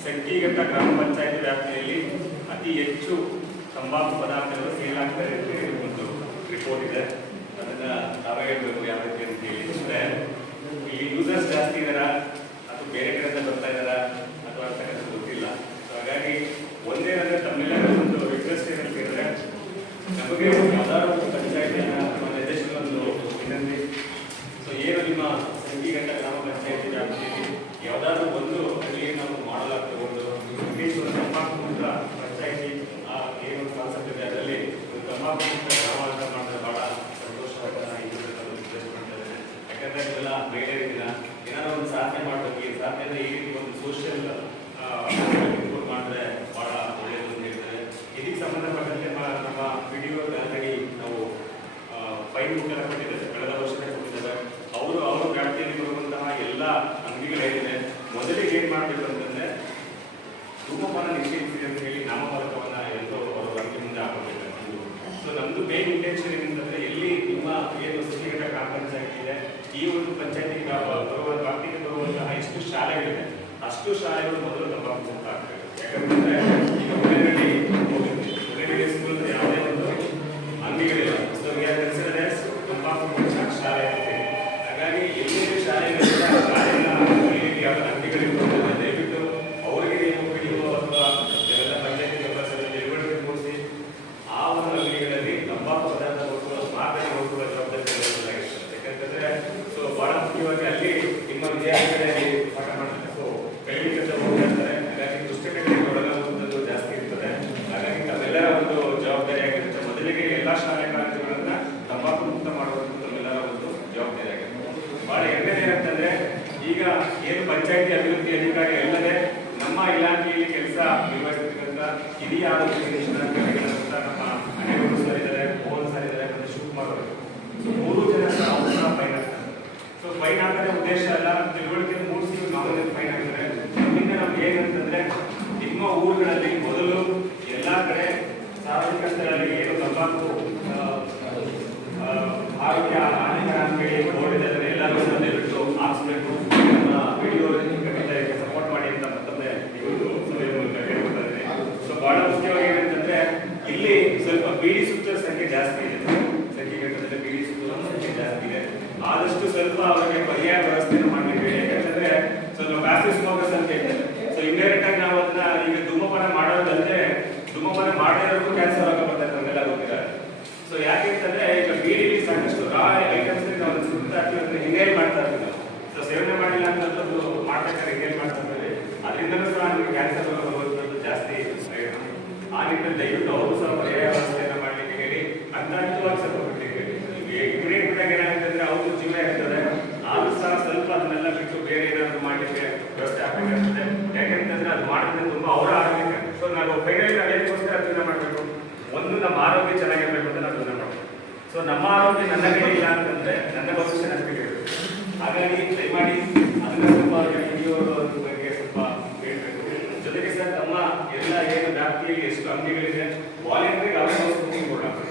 ಸಂಕೀಘಟ್ಟ ಗ್ರಾಮ ಪಂಚಾಯತ್ ವ್ಯಾಪ್ತಿಯಲ್ಲಿ ಅತಿ ಹೆಚ್ಚು ತಂಬಾಕು ಪದಾರ್ಥಗಳು ಸೇಲ್ ಆಗ್ತಾರೆ ಅಂತ ಹೇಳಿ ಒಂದು ರಿಪೋರ್ಟ್ ಇದೆ. ಅದನ್ನ ನಾವೇ ಹೇಳ್ಬೇಕು ಯಾವ ರೀತಿ ಅಂತ ಹೇಳಿ. ಅಂದ್ರೆ ಇಲ್ಲಿ ಯೂಸರ್ಸ್ ಜಾಸ್ತಿ ಇದಾರ ಅಥವಾ ಬೇರೆ ಕಡೆಯಿಂದ ಬರ್ತಾ ಇದಾರ ಅಥವಾ ಅಂತಕ್ಕಂಥದ್ದು ಗೊತ್ತಿಲ್ಲ. ಹಾಗಾಗಿ ಒಂದೇನಂದ್ರೆ ತಮ್ಮೆಲ್ಲ ಒಂದು ರಿಕ್ವೆಸ್ಟ್ ಏನಂತ ಹೇಳಿದ್ರೆ, ನಮಗೆ ಯಾವ್ದಾದ್ರು ಒಂದು ಪಂಚಾಯತಿನ ಅಥವಾ ನಿರ್ದೇಶನವನ್ನು ವಿನಂತಿ. ಸೊ ಏನು ನಿಮ್ಮ ಸಂಕೀಘಟ್ಟ ಗ್ರಾಮ ಪಂಚಾಯತಿ ವ್ಯಾಪ್ತಿಯಲ್ಲಿ ಯಾವುದಾದ್ರೂ ಒಂದು ಅಲ್ಲಿ ನಾವು ಮಾಡಲಾಗ್ತದೆ, ಒಂದು ತಂಬಾಕು ಮುಕ್ತ ಪಂಚಾಯತಿ ಏನು ಕಾನ್ಸೆಪ್ಟ್ ಇದೆ, ಅದರಲ್ಲಿ ಒಂದು ತಂಬಾಕು ಮುಕ್ತ ಗ್ರಾಮ ಅಂತ ಮಾಡಿದ್ರೆ ಬಹಳ ಸಂತೋಷವಾದ ರಿಕ್ವೆಸ್ಟ್ ಮಾಡ್ತಾ ಇದ್ದೇನೆ. ಯಾಕಂದ್ರೆ ಇದೆಲ್ಲ ಮಹಿಳೆಯರಿಗಿನ ಏನಾದ್ರು ಒಂದು ಸಾಧನೆ ಮಾಡಬೇಕು. ಈ ಸಾಧನೆ ವೈನ್ ಬುಕ್ ಎಲ್ಲ ಕೊಟ್ಟಿದ್ದಾರೆ, ಕಳೆದ ವರ್ಷನೇ ಕೊಟ್ಟಿದ್ದಾರೆ. ಅವರ ವ್ಯಾಪ್ತಿಯಲ್ಲಿ ಬರುವಂತಹ ಎಲ್ಲ ಅಂಗಡಿಗಳೇನಿದೆ ಮೊದಲಿಗೆ ಏನ್ ಮಾಡಬೇಕು ಅಂತಂದ್ರೆ ಧೂಮಪಾನ ನಿಷೇಧಿಸಿ ಅಂತ ಹೇಳಿ ನಾಮಫಲಕವನ್ನ ಎಲ್ಲೋ ಅವರ ಅಂಗಡಿ ಮುಂದೆ ಹಾಕಬೇಕು. ಸೊ ನಮ್ದು ಮೇನ್ ಇಂಟೆನ್ಷನ್ ಏನಂತಂದ್ರೆ ಎಲ್ಲಿ ನಿಮ್ಮ ಏನು ಸಚಿವರ ಗ್ರಾಮ ಪಂಚಾಯತ್ ಇದೆ, ಈ ಒಂದು ಪಂಚಾಯತಿಗೆ ಬರುವ ವ್ಯಾಪ್ತಿಗೆ ಬರುವಂತಹ ಎಷ್ಟು ಶಾಲೆಗಳಿದೆ ಅಷ್ಟು ಶಾಲೆಗಳು ಮೊದಲು ತಂಬಾಕು ಮುಕ್ತ ಆಗ್ತವೆ. ಯಾಕಂತಂದ್ರೆ ಈಗ ಹೊರಗಡೆ ಸ್ಕೂಲ್ ಯಾವುದೇ ಒಂದು ಅಂಗಡಿಗಳಿಲ್ಲ. ಸೊ ತಂಬಾಕು ಮುಕ್ತ ಶಾಲೆ ಅಂತ. ಹಾಗಾಗಿ ಎಲ್ಲೆಲ್ಲಿ ಶಾಲೆಗಳಿಂದ ಶಾಲೆಯ ಯಾವ ಅಂಗಡಿಗಳಿರ್ತದೆ ದಯವಿಟ್ಟು ಅವರಿಗೆ ನೀವು ಹಿಡಿಯುವ ಅಥವಾ ಎಲ್ಲ ಪಂಚಾಯತಿ ಮೆಂಬರ್ಸ್ ತಿಳುವಳಿಕೆ ಮೂಡಿಸಿ ಆ ಒಂದು ಅಂಗಡಿಗಳಲ್ಲಿ ತಂಬಾಕು ಪದಾರ್ಥಗಳು ಮಾತ್ರ ನೋಡುವ ಜವಾಬ್ದಾರಿ. ಯಾಕಂತಂದ್ರೆ ಸೊ ಬಹಳ ಮುಖ್ಯವಾಗಿ ಅಲ್ಲಿ ನಿಮ್ಮ ವಿದ್ಯಾರ್ಥಿಗಳಲ್ಲಿ ಪಾಠ ಮಾಡ್ತಾರೆ. ಸೊ ಕಲಿಕೆಗೆ ಹೋಗ್ತಾರೆ. ಹಾಗಾಗಿ ದುಶ್ಚಟಗಳಿಗೆ ಒಳಗಾಗುವಂಥದ್ದು ಜಾಸ್ತಿ ಇರ್ತದೆ. ಹಾಗಾಗಿ ತಮ್ಮೆಲ್ಲರ ಒಂದು ಜವಾಬ್ದಾರಿ ಆಗಿರುತ್ತೆ. ಮೊದಲಿಗೆ ಎಲ್ಲಾ ಶಾಲೆ ಕಾಲೇಜುಗಳನ್ನ ತಂಬಾಕು ಮುಕ್ತ ಮಾಡುವಂಥದ್ದು ತಮ್ಮೆಲ್ಲರ ಒಂದು ಜವಾಬ್ದಾರಿ ಆಗಿರುತ್ತೆ. ಬಹಳ ಎರಡನೇ ಏನಂತಂದ್ರೆ ಈಗ ಏನು ಪಂಚಾಯತಿ ಅಭಿವೃದ್ಧಿ ಅಧಿಕಾರಿ ಅಲ್ಲದೆ ನಮ್ಮ ಇಲಾಖೆಯಲ್ಲಿ ಕೆಲಸ ನಿರ್ವಹಿಸತಕ್ಕಂಥ ಹಿರಿಯ ಆರೋಗ್ಯ ನಿಷ್ಣಾಂತ ನಮ್ಮ ಅನೇಕ ಸರ್ ಇದ್ದಾರೆ, ಮೋಹನ್ ಸರ್ ಇದ್ದಾರೆ, ಮತ್ತೆ ಶಿವಕುಮಾರ್ ಅವರು. ಸೊ 3 ಜನ ಸಹ ಅವರು ಫೈನ್ ಹಾಕ್ತಾರೆ. ಸೊ ಫೈನ್ ಹಾಕೋದೇ ಉದ್ದೇಶ ಅಲ್ಲ, ತಿಳುವಳಿಕೆ ಮೂಡಿಸಿ ನಾವು ಫೈನ್ ಹಾಕ್ತಾರೆ. ನಮ್ಮಿಂದ ನಮ್ಗೆ ಏನಂತಂದ್ರೆ ನಿಮ್ಮ ಊರುಗಳಲ್ಲಿ ಮೊದಲು ಎಲ್ಲಾ ಕಡೆ ಸಾರ್ವಜನಿಕ ಸ್ಥಳಗಳಲ್ಲಿ ಏನು ತಂಬಾಕು ಆರೋಗ್ಯ ಹಾನಿಕರ ಅಂತ ಹೇಳಿ ಬೋರ್ಡ್ ಇದೆ, ಅದನ್ನ ಎಲ್ಲರೂ ದಯವಿಟ್ಟು ಹಾಕ್ಸ್ಬೇಕು. ವಿಡಿಯೋ ಸಪೋರ್ಟ್ ಮಾಡಿ ಅಂತ ಮತ್ತೊಮ್ಮೆ ಇವತ್ತು ಸಭೆಯ ಮೂಲಕ ಹೇಳ್ಕೊಳ್ತಾರೆ. ಸೊ ಬಹಳ ಮುಖ್ಯವಾಗಿ ಏನಂತಂದ್ರೆ ಇಲ್ಲಿ ಸ್ವಲ್ಪ ಬೀಡಿ ಸುತ್ತುವ ಸಂಖ್ಯೆ ಜಾಸ್ತಿ ಇದೆ. ಸಂಖ್ಯೆಗಟ್ಟದಲ್ಲಿ ಬೀಡಿ ಸುತ್ತುವ ಸಂಖ್ಯೆ ಜಾಸ್ತಿ ಇದೆ. ಆದಷ್ಟು ಸ್ವಲ್ಪ ಅವರಿಗೆ ಪರ್ಯಾಯ ವ್ಯವಸ್ಥೆಯನ್ನು ಮಾಡಲಿಕ್ಕೆ. ಯಾಕಂತಂದ್ರೆ ಸ್ವಲ್ಪ ಪ್ಯಾಸಿವ್ ಸ್ಮೋಕರ್ಸ್ ಅಂತ ಇದೆ. ಸೊ ಇಂಡೈರೆಕ್ಟ್ ಆಗಿ ನಾವು ಅದನ್ನ ಈಗ ಧೂಮಪಾನ ಮಾಡೋದಂದ್ರೆ ಧೂಮಪಾನ ಮಾಡೋದಕ್ಕೂ ಕ್ಯಾನ್ಸರ್ ಆಗ ಬರ್ತದೆ ನಮಗೆಲ್ಲ ಗೊತ್ತಿದ್ದಾರೆ. ಸೊ ಯಾಕೆಂತಂದ್ರೆ ಈಗ ಬೀಡಿಲಿ ಸಾಕಷ್ಟು ರಾ ಐಟಮ್ಸ್ ನಾವು ಸುತ್ತಾಡ್ತೀವಿ, ಹಿಂಗೇಲ್ ಮಾಡ್ತಾ ಇರ್ತೀವಿ ನಾವು. ಸೊ ಸೇವನೆ ಮಾಡಿಲ್ಲ ಅಂತಂದ್ರೆ ಮಾಡ್ಬೇಕಾದ್ರೆ ಹಿಂಗೇಲ್ ಮಾಡ್ತಾ ಇರ್ತೀವಿ. ಅದರಿಂದಲೂ ಸಹ ನಮಗೆ ಕ್ಯಾನ್ಸರ್ ರೋಗ ಬರುವಂಥದ್ದು ಜಾಸ್ತಿ. ಆ ನಿಟ್ಟಿನಲ್ಲಿ ದಯವಿಟ್ಟು ಅವರು ಸಹ ಪರ್ಯಾಯ ವ್ಯವಸ್ಥೆಯನ್ನು ಮಾಡಲಿಕ್ಕೆ ಹೇಳಿ ಹಂತವಾಗಿ ಸ್ವಲ್ಪ ಬಿಟ್ಟಿಗೆ ಇಮಿಡಿಯೇಟ್ ಬಿಟ್ಟಾಗ ಏನಾಗ್ತಂದ್ರೆ ಅವ್ರ ಜೀವ ಇರ್ತದೆ. ಆದ್ರೂ ಸಹ ಸ್ವಲ್ಪ ಅದನ್ನೆಲ್ಲ ಬಿಟ್ಟು ಬೇರೆ ಏನಾದ್ರು ಮಾಡಲಿಕ್ಕೆ ವ್ಯವಸ್ಥೆ ಆಗ್ಬೇಕಾಗ್ತದೆ. ಯಾಕೆಂತಂದ್ರೆ ಅದು ಮಾಡೋದ್ರಿಂದ ತುಂಬಾ ಅವರ ಆರೋಗ್ಯ. ಸೊ ನಾವು ಫೈನಲ್ ಅದಕ್ಕೋಸ್ಕರ ಅದನ್ನ ಮಾಡಬೇಕು. ಒಂದು ನಮ್ಮ ಆರೋಗ್ಯ ಚೆನ್ನಾಗಿರ್ಬೇಕು ಅಂತ ನಾವು ಅದನ್ನ ಮಾಡಬೇಕು. ಸೊ ನಮ್ಮ ಆರೋಗ್ಯ ನನ್ನ ಕಡೆ ಇಲ್ಲ ಅಂತಂದ್ರೆ ನನ್ನ ಭವಿಷ್ಯ ನನ್ನ ಕಡೆ ಇರುತ್ತೆ. ಹಾಗಾಗಿ ದಯಮಾಡಿ ಅದನ್ನ ಸ್ವಲ್ಪ ಹಿಡಿಯೋದ್ರ ಬಗ್ಗೆ ಸ್ವಲ್ಪ ಹೇಳ್ಬೇಕು. ಜೊತೆಗೆ ಸರ್ ತಮ್ಮ ಎಲ್ಲ ಏನು ವ್ಯಾಪ್ತಿಯಲ್ಲಿ ಎಷ್ಟು ಅಂಗಡಿಗಳಿದೆ ವಾಲಂಟ್ರಿಗೆ ಅವಕಾಶ ಕೊಡಬೇಕು.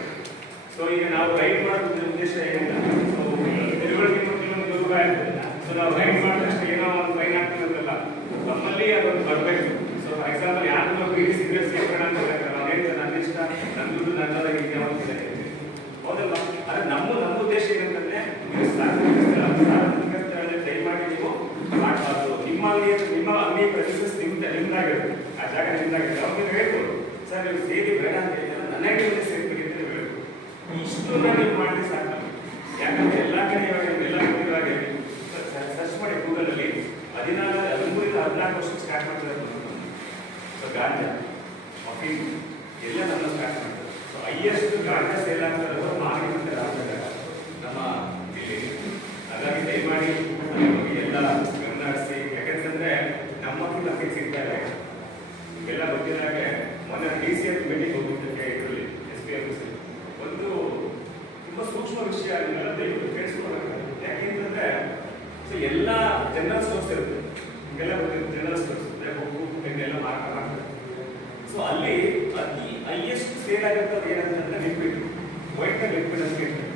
ಸೊ ಈಗ ನಾವು ರೈಡ್ ಮಾಡೋದ್ರ ಉದ್ದೇಶ ಏನಿಲ್ಲ. ಸೊ ತಿಳುವಳಿಕೆ ಕೆಲವೊಂದು ದುರ್ಗ ಇರ್ತದೆ. ಸೊ ನಾವು ರೈಡ್ ಮಾಡಿದಷ್ಟು ಏನೋ ಒಂದು ಫೈನ್ ಆಗ್ತದಲ್ಲ, ನಮ್ಮಲ್ಲಿ ಅದೊಂದು ಬರಬೇಕು. ಸೊ ಫಾರ್ ಎಕ್ಸಾಂಪಲ್ ಯಾರು ಬೀಡಿ ಸಿಗರೇಟ್ ಸೇರ್ಕೋಣ ಅಂತ ಹೇಳ್ತಾರೆ, ನನ್ನ ಇಷ್ಟ, ನನ್ನ ದುಡ್ಡು ನನ್ನದಾಗ ಹೀಗೆ ಹೋಗ್ತಿದೆ ಹೌದಲ್ಲ. ಆದ್ರೆ ನಮ್ಮ ಉದ್ದೇಶ ಏನಂತಂದ್ರೆ ನೀವು ಸಾರ್ವಜನಿಕ ಸ್ಥಳದಲ್ಲಿ ದಯಮಾಡಿ ನೀವು ಮಾಡಬಾರ್ದು. ನಿಮ್ಮ ಅಂಗಡಿ ಪ್ರತಿಷ್ಠೆ ನಿಮ್ದಾಗಿರುತ್ತೆ, ಆ ಜಾಗ ನಿಮ್ದಾಗಿರುತ್ತೆ. ಅವ್ರಿಗೆ ಹೇಳ್ಬೋದು ಸರ್ ನೀವು ಸೇರಿ ಬೇಡ ಅಂತ ಹೇಳಿದ್ರೆ ನನ್ನ ಅಂಗಡಿಯಲ್ಲಿ ಸೇರ್ಬಿಡಿ ಅಂತ ಹೇಳ್ಬೋದು. ಇಷ್ಟು ನೀವು ಮಾಡಿದ್ರೆ ಸಾಕು. ಯಾಕಂದ್ರೆ ಎಲ್ಲಾ ಕಡೆ ಎಲ್ಲ ಇವಾಗ ಸರ್ಚ್ ಮಾಡಿ ಗೂಗಲಲ್ಲಿ 13-14 ವರ್ಷಕ್ಕೆ ಸ್ಟಾರ್ಟ್ ಮಾಡ್ತಾರೆ. ಸೊ ಗಾಂಜಾ ಅಫೀಮ್ ಎಲ್ಲ ನಮ್ಮ ಸ್ಟಾರ್ಟ್ ಮಾಡ್ತಾರೆ. ಸೊ ಹೈಯೆಸ್ಟ್ ಗಾಂಜಾ ಸೇಲ್ ಆಗ್ತಾರೆ ಮಾನವೀಯ ರಾಜ್ಯದಾಗ ನಮ್ಮ ಜಿಲ್ಲೆಗೆ. ಹಾಗಾಗಿ ದಯಮಾಡಿ ಎಲ್ಲ ಗಮನ ಹರಿಸಿ. ಯಾಕಂತಂದ್ರೆ ನಮ್ಮಕ್ಕಿಂತ ನಮಗೆ ಸಿಗ್ತಾ ಇಲ್ಲ. ಎಲ್ಲ ಗೊತ್ತಿದ್ದಾಗೆ ಮೊನ್ನೆ DCF ಮೀಟಿಂಗ್ ಹೋಗ್ಬಿಟ್ಟಕ್ಕೆ ಇದರಲ್ಲಿ SPFC ಒಂದು ತುಂಬಾ ಸೂಕ್ಷ್ಮ ವಿಷಯ. ಅದನ್ನೆಲ್ಲ ದಯವಿಟ್ಟು ಕೇಳಿಸ್ಕೊಳ್ಳೋಣ. ಯಾಕೆಂತಂದ್ರೆ ಸೊ ಎಲ್ಲ ಜನರಲ್ ಸ್ಟೋರ್ಸ್ ಇರುತ್ತೆ, ನಿಮಗೆಲ್ಲ ಗೊತ್ತಿರುತ್ತೆ. ಜನರಲ್ ಸ್ಟೋರ್ಸ್ ಎಲ್ಲ ಮಾರಾಟ ಮಾಡ್ತಾರೆ. ಸೊ ಅಲ್ಲಿ ಅತಿ ಹೈಯೆಸ್ಟ್ ಸೇಲ್ ಆಗಿರ್ತದೆ ಏನಂತಂದ್ರೆ ಲಿಕ್ವಿಡ್, ವೈಟ್ ಕಲರ್ ಲಿಕ್ವಿಡ್ ಅಂತ ಹೇಳ್ತಾರೆ.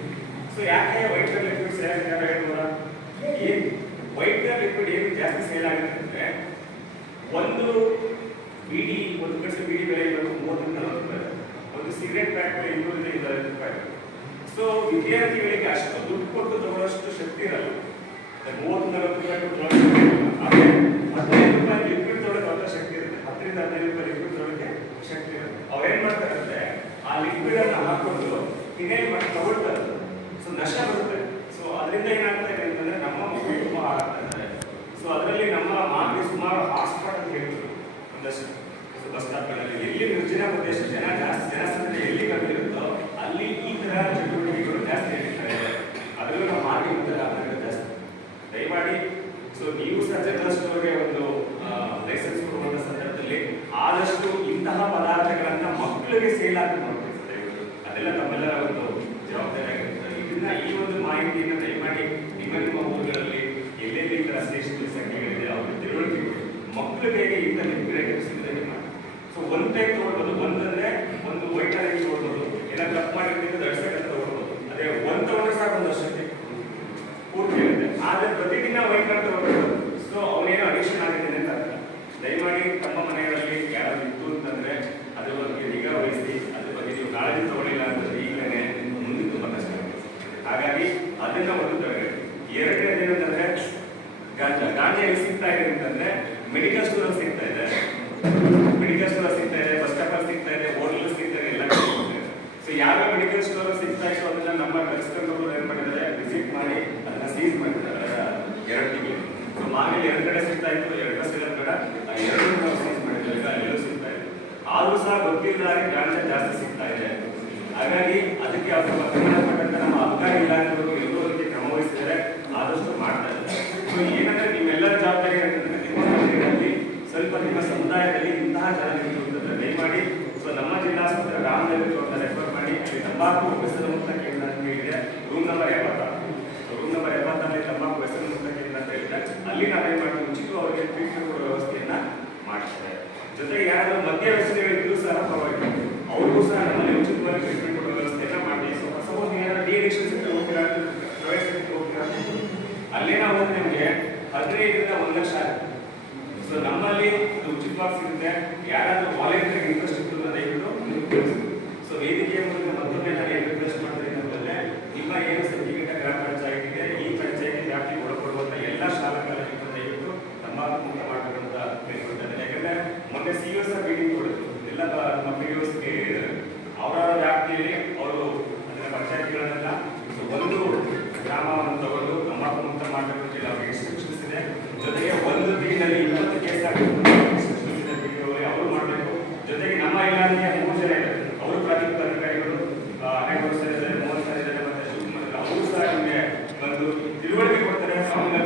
ಸೊ ಯಾಕೆ ವೈಟ್ ಕಲರ್ ಲಿಕ್ವಿಡ್ ಸೇಲ್ ಆಗಿದೆ ಹೇಳ್ಬೋದಾ? ಏನ್ ವೈಟ್ ಕಲರ್ ಲಿಕ್ವಿಡ್ ಏನು ಜಾಸ್ತಿ ಸೇಲ್ ಆಗುತ್ತೆ ಅಂದ್ರೆ ಒಂದು ಬೀಡಿ, ಒಂದು ಕಡೆ ಬೀಡಿ ಬೆಲೆ ಇರೋದು 30-40 ರೂಪಾಯಿ, ಒಂದು ಸಿಗರೇಟ್ ಪ್ಯಾಕ್ ಬೆಲೆ 200-250 ರೂಪಾಯಿ. ಸೊ ವಿದ್ಯಾರ್ಥಿಗಳಿಗೆ ಅಷ್ಟು ದುಡ್ಡು ಕೊಟ್ಟು ತಗೊಳ್ಳೋಷ್ಟು ಶಕ್ತಿ ಇರಲ್ಲ. 30-40 ರೂಪಾಯಿ ಆದ್ರೆ 15 ರೂಪಾಯಿ ಲಿಕ್ವಿಡ್ ತೊಗೊಳ್ಳೋಕೆ ಶಕ್ತಿ ಇರುತ್ತೆ. 10-15 ರೂಪಾಯಿ ಲಿಕ್ವಿಡ್ ತೊಗೊಳ್ಳೋಕೆ ಶಕ್ತಿ ಇರುತ್ತೆ. ಅವ್ರೇನ್ ಮಾಡ್ತಾರೆ ಅಂದ್ರೆ ಆ ಲಿಕ್ವಿಡ್ ಅನ್ನ ಹಾಕೊಂಡು ಫಿನೈಲ್ ಮಾಡಿ ತಗೊಳ್ತಾರೆ. ಸೊ ನಶ ಬರುತ್ತೆ. ಸೊ ಅದರಿಂದ ಏನಾಗ್ತಾ ಇದೆ ಅಂತಂದ್ರೆ ನಮ್ಮ ಮಕ್ಕಳು ತುಂಬಾ ಹಾಳಾಗ್ತಾ ಇದ್ದಾರೆ. ಸೊ ಅದರಲ್ಲಿ ನಮ್ಮ ಮಾನವಿ ಸುಮಾರು ಹಾಟ್ಸ್ಪಾಟ್ ಅಂತ ಹೇಳ್ತಾರೆ ಒಂದಷ್ಟು ಬಸ್ ಸ್ಟಾಪ್ಗಳಲ್ಲಿ. ಎಲ್ಲಿ ನಿರ್ಜನ ಪ್ರದೇಶ ಜನಸಂಖ್ಯೆ ಎಲ್ಲಿ ಕಮ್ಮಿ ಇರುತ್ತೋ ಅಲ್ಲಿ ಈ ತರ ಚಟುವಟಿಕೆಗಳು ಜಾಸ್ತಿ ನಡೀತಾರೆ. ಅದರಲ್ಲೂ ನಮ್ಮ ಮಾನವಿ ಜಾಸ್ತಿ. ದಯಮಾಡಿ ಸೊ ನೀವು ಸಹ ಜನರಲ್ ಸ್ಟೋರ್ಗೆ ಒಂದು ಲೈಸೆನ್ಸ್ ಕೊಡುವಂತ ಸಂದರ್ಭದಲ್ಲಿ ಆದಷ್ಟು ಇಂತಹ ಪದಾರ್ಥಗಳನ್ನ ಮಕ್ಕಳಿಗೆ ಸೇಲ್ ಆಗಿ ಮಾಡ್ಬೇಕು. ಅದೆಲ್ಲ ತಮ್ಮೆಲ್ಲರ ಒಂದು ಜವಾಬ್ದಾರಿ ಆಗಿರುತ್ತೆ. ಇದನ್ನ ಈ ಒಂದು ಮಾಹಿತಿಯನ್ನು ದಯಮಾಡಿ ನಿಮ್ಮ ಊರುಗಳಲ್ಲಿ ಎಲ್ಲೆಲ್ಲಿ ಈ ತರ ಸ್ಟೇಷನರಿ ಸಂಖ್ಯೆಗಳಿದೆ ಅವ್ರಿಗೆ ತಿಳುವಳಿಕೆ ಕೊಡಿ. ಮಕ್ಕಳಿಗೆ ಇಂಥ ಲಿಕ್ವಿಡ್ ಐಟಮ್ಸ್ ಸಿಗದೆ ಮಾಡಿ. ಸೊ ಒಂದು ಟೈಪ್ ತಗೊಳ್ಬೋದು, ಒಂದಂದ್ರೆ ಒಂದು ವೈಟ್ ಆಗಿ ತಗೊಳ್ಬೋದು, ಎಲ್ಲ ಕಟ್ ಮಾಡಿರ್ತೀವಿ ದಡ್ಸಕ್ಕೆ ತಗೊಳ್ಬೋದು. ಅದೇ ಒಂದು ತಗೊಂಡ್ರೆ ಸಾಕು ಒಂದು ವರ್ಷಕ್ಕೆ ಪೂರ್ತಿ ಇರುತ್ತೆ. ಆದ್ರೆ ಪ್ರತಿದಿನ ವೈಟ್ ಕಾರ್ಡ್ ತಗೊಳ್ಬೋದು. ಸೊ ಅವನೇನೋ ಅಡಿಕ್ಷನ್ ಆಗಿದೆ ಅಂತ ಅರ್ಥ. ದಯಮಾಡಿ ತಮ್ಮ ಮನೆಗಳಲ್ಲಿ ಯಾರಾದ್ರೂ ಇತ್ತು ಅಂತಂದ್ರೆ ಅದ್ರ ಬಗ್ಗೆ ನಿಗಾ ವಹಿಸಿ, ಅದ್ರ ಬಗ್ಗೆ ನೀವು ಕಾಳಜಿ ತಗೊಳ್ಳಿಲ್ಲ ಅಂತಂದ್ರೆ ಈಗಲೇ ಮುಂದೆ ತುಂಬಾ ಕಷ್ಟ ಆಗುತ್ತೆ. ಹಾಗಾಗಿ ಅದನ್ನ ಒಂದು ತರಗತಿ. ಎರಡನೇದು ಏನಂತಂದ್ರೆ ಗಾಂಜಾ ಎಲ್ಲಿ ಸಿಗ್ತಾ ಇದೆ ಅಂತಂದ್ರೆ ಮೆಡಿಕಲ್ ಸ್ಟೋರ್ ಸಿಗ್ತಾ ಇದೆ, ಮೆಡಿಕಲ್ ಸ್ಟೋರ್ ಸಿಗ್ತಾ ಇದೆ, ಬಸ್ ಸ್ಟಾಪ್ ಅಲ್ಲಿ ಸಿಗ್ತಾ ಇದೆ, ಹೋಟೆಲ್ ಸಿಗ್ತಾ ಇದೆ, ಎಲ್ಲ ಸೊ ಯಾವ ಮೆಡಿಕಲ್ ಸ್ಟೋರ್ ಸಿಗ್ತಾ ಇತ್ತು ಅದನ್ನ ನಮ್ಮ ಡ್ರಗ್ಸ್ ಕಂಟ್ರೋಲ್ ಏನ್ ಮಾಡಿದ್ದಾರೆ, ವಿಸಿಟ್ ಮಾಡಿ ಅದನ್ನ ಸೀಸ್ ಮಾಡಿದ್ದಾರೆ 2 ತಿಂಗಳು. ಸೊ ಮಾಮೂಲಿ 2 ಕಡೆ ಸಿಗ್ತಾ ಇತ್ತು, 2 ಬಸ್ ಇರೋ ಕಡೆ ಆ 2 ನಾವು ಸೀಸ್ ಮಾಡಿದ್ದಾರೆ, ಅಲ್ಲೆಲ್ಲೂ ಸಿಗ್ತಾ ಇದೆ. ಆದ್ರೂ ಸಹ ಗೊತ್ತಿಲ್ಲದಾಗಿ ಗಾಂಜಾ ಜಾಸ್ತಿ ಸಿಗ್ತಾ ಇದೆ. ಹಾಗಾಗಿ ಅದಕ್ಕೆ ಅವರು ಸಂಬಂಧಪಟ್ಟಂತ ನಮ್ಮ ಅಧಿಕಾರಿ ಇಲಾಖೆಗಳು ಎಲ್ಲರೂ ಅದಕ್ಕೆ ಕ್ರಮ ವಹಿಸಿದರೆ ಆದಷ್ಟು ಮಾಡ್ತಾ ಇದ್ದಾರೆ. ಸೊ ಏನಂದ್ರೆ ನಿಮ್ಮೆಲ್ಲರ ಜವಾಬ್ದಾರಿ ಅಂತಂದ್ರೆ ನಿಮ್ಮ ಮನೆಯಲ್ಲಿ ಸ್ವಲ್ಪ ನಿಮ್ಮ ಸಮುದಾಯದಲ್ಲಿ ಇಂತಹ ಜನ ಇರುತ್ತದೆ ದಯಮಾಡಿ. ಸೊ ನಮ್ಮ ಜಿಲ್ಲಾಸ್ಪತ್ರೆ ರಾಮನಗರ ರೆಫರ್ ಮಾಡಿ, ಅಲ್ಲಿ ತಂಬಾಕು ವ್ಯಸನ ಮುಕ್ತ ಕೇಂದ್ರ ಅಂತ ಹೇಳಿದೆ, ರೂಮ್ ನಂಬರ್ 76. ರೂಮ್ ನಂಬರ್ 76 ತಂಬಾಕು ವ್ಯಸನ ಮುಕ್ತ ಕೇಂದ್ರ ಅಂತ ಹೇಳಿದೆ. ಅಲ್ಲಿ ನಾವೇನ್ ಮಾಡ್ತೀವಿ, ಉಚಿತ ಅವರಿಗೆ ಟ್ರೀಟ್ಮೆಂಟ್ ಕೊಡುವ ವ್ಯವಸ್ಥೆಯನ್ನ ಮಾಡ್ತಾರೆ. ಜೊತೆಗೆ ಯಾರಾದ್ರೂ ಮದ್ಯ ವ್ಯಸನಗಳಿದ್ರು ಸಹ ಪರವಾಗಿಲ್ಲ, ಅವ್ರಿಗೂ ಸಹ ನಮ್ಮಲ್ಲಿ ಉಚಿತವಾಗಿ ಟ್ರೀಟ್ಮೆಂಟ್ ಕೊಡುವ ವ್ಯವಸ್ಥೆಯನ್ನ ಮಾಡ್ತೀವಿ. ಸೊ ಸಪೋಸ್ ಏನಾದ್ರು ಡಿ ಅಡಿಕ್ಷನ್ ಸೆಂಟರ್ ಹೋಗ್ತೀರಾ, ಪ್ರೈವೇಟ್ ಸೆಂಟರ್ ಹೋಗ್ತೀರಾ, ಅಲ್ಲೇನೋ ಹೋದ್ರೆ ನಿಮಗೆ 15 ರಿಂದ 1 ಲಕ್ಷ ಆಗುತ್ತೆ. ಸೊ ನಮ್ಮಲ್ಲಿ ಇದು ಉಚಿತವಾಗಿ ಸಿಗುತ್ತೆ. ಯಾರಾದ್ರೂ ವಾಲಂಟಿಯರ್ ಇಂಟ್ರೆಸ್ಟ್ ಇತ್ತು ದಯವಿಟ್ಟು. ಸೊ ವೇದಿಕೆಯ ಮೂಲಕ ಮತ್ತೊಮ್ಮೆ ನಾನು ಏನು ರಿಕ್ವೆಸ್ಟ್ ಮಾಡ್ತೀನಿ ಅಂತಂದ್ರೆ, ನಿಮ್ಮ ಏನು ಸಂಘಟಿತ ಗ್ರಾಮ ಪಂಚಾಯತ್ ಇದೆ, ಈ ಪಂಚಾಯತಿ ವ್ಯಾಪ್ತಿಗೆ ಒಳಪಡುವಂತ ಎಲ್ಲ ಶಾಲಾ ಕಾಲೇಜುಗಳು ದಯವಿಟ್ಟು ತಂಬಾಕು ಮುಕ್ತ ಮಾಡಬೇಕಂತ ಕೇಳ್ಕೊಳ್ತಾರೆ. ಯಾಕಂದ್ರೆ ಮೊನ್ನೆ ಸಿಇಒಸ್ ಮೀಟಿಂಗ್ ಕೊಡಿದ್ರು, ಎಲ್ಲ ನಮ್ಮ ಪಿಇಒಸ್ ಅವರ ವ್ಯಾಪ್ತಿಯಲ್ಲಿ ಅವರು ಅದನ್ನ ಪಂಚಾಯತಿಗಳನ್ನೆಲ್ಲ ಒಂದು ಗ್ರಾಮವನ್ನು ತಗೊಂಡು ತಂಬಾಕು ಮುಕ್ತ ಮಾಡಬೇಕು ಅಂತ ಅವ್ರಿಗೆ ಇನ್ಸ್ಟ್ರಕ್ಷನ್ಸ್ ಇದೆ. ಜೊತೆಗೆ ಒಂದು ತಿಂಗಳಲ್ಲಿ 20 ಕೇಸ್ ಅವರು ಮಾಡಬೇಕು. ಜೊತೆಗೆ ನಮ್ಮ ಇಲಾಖೆಯ 3 ಜನ ಇದ್ದಾರೆ, ಅವರು ಪ್ರಾಧಿಕೃತ ಅಧಿಕಾರಿಗಳು, 12 ವರ್ಷ ಇದ್ದಾರೆ, 30 ಜನ ಇದ್ದಾರೆ, ಮತ್ತೆ ಶಿವಕುಮಾರ್ ಅವರು ಸಹ ನಿಮಗೆ ಒಂದು ತಿಳುವಳಿಕೆ ಕೊಡ್ತಾರೆ ಸಾಮಾನ್ಯ.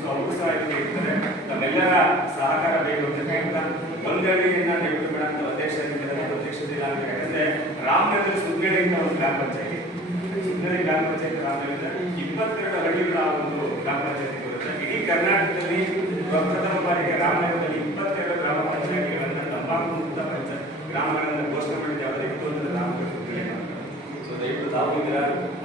ಸೊ ಅವರು ಸಹ ಇದಕ್ಕೆ ಇರ್ತಾರೆ. ತಮ್ಮೆಲ್ಲರ ಸಹಕಾರ ಬೇಕು ಅಂತ ಹೇಳ್ತಾ ಒಂದೆರಡಿನಿಂದ ದಯವಿಟ್ಟು ಬೇಡ ಅಂತ ಅಧ್ಯಕ್ಷತೆ ಯಾಕಂದ್ರೆ ರಾಮನಗರ ಸುಗ್ಗೇಡಿ ಅಂತ ಒಂದು ಗ್ರಾಮ ಪಂಚಾಯತಿ, ಸುಗ್ಗೇಡಿ ಗ್ರಾಮ ಪಂಚಾಯತ್ ರಾಮನಗರ 22 ಹಳ್ಳಿಗಳ ಒಂದು ಗ್ರಾಮ ಪಂಚಾಯತಿ ಬರುತ್ತೆ. ಇಡೀ ಕರ್ನಾಟಕದಲ್ಲಿ ಪ್ರಥಮ ಬಾರಿಗೆ ರಾಮನಗರದಲ್ಲಿ 22 ಗ್ರಾಮ ಪಂಚಾಯತಿಗಳನ್ನ ತಂಬಾಕು ಮುಕ್ತ ಗ್ರಾಮಗಳನ್ನ ಘೋಷಣೆ ಮಾಡಿದ ಯಾವುದಿತ್ತು ಅಂದ್ರೆ ರಾಮನಗರ ಸುಗ್ಗೇಡಿ. ಸೊ ದಯವಿಟ್ಟು ತಾವು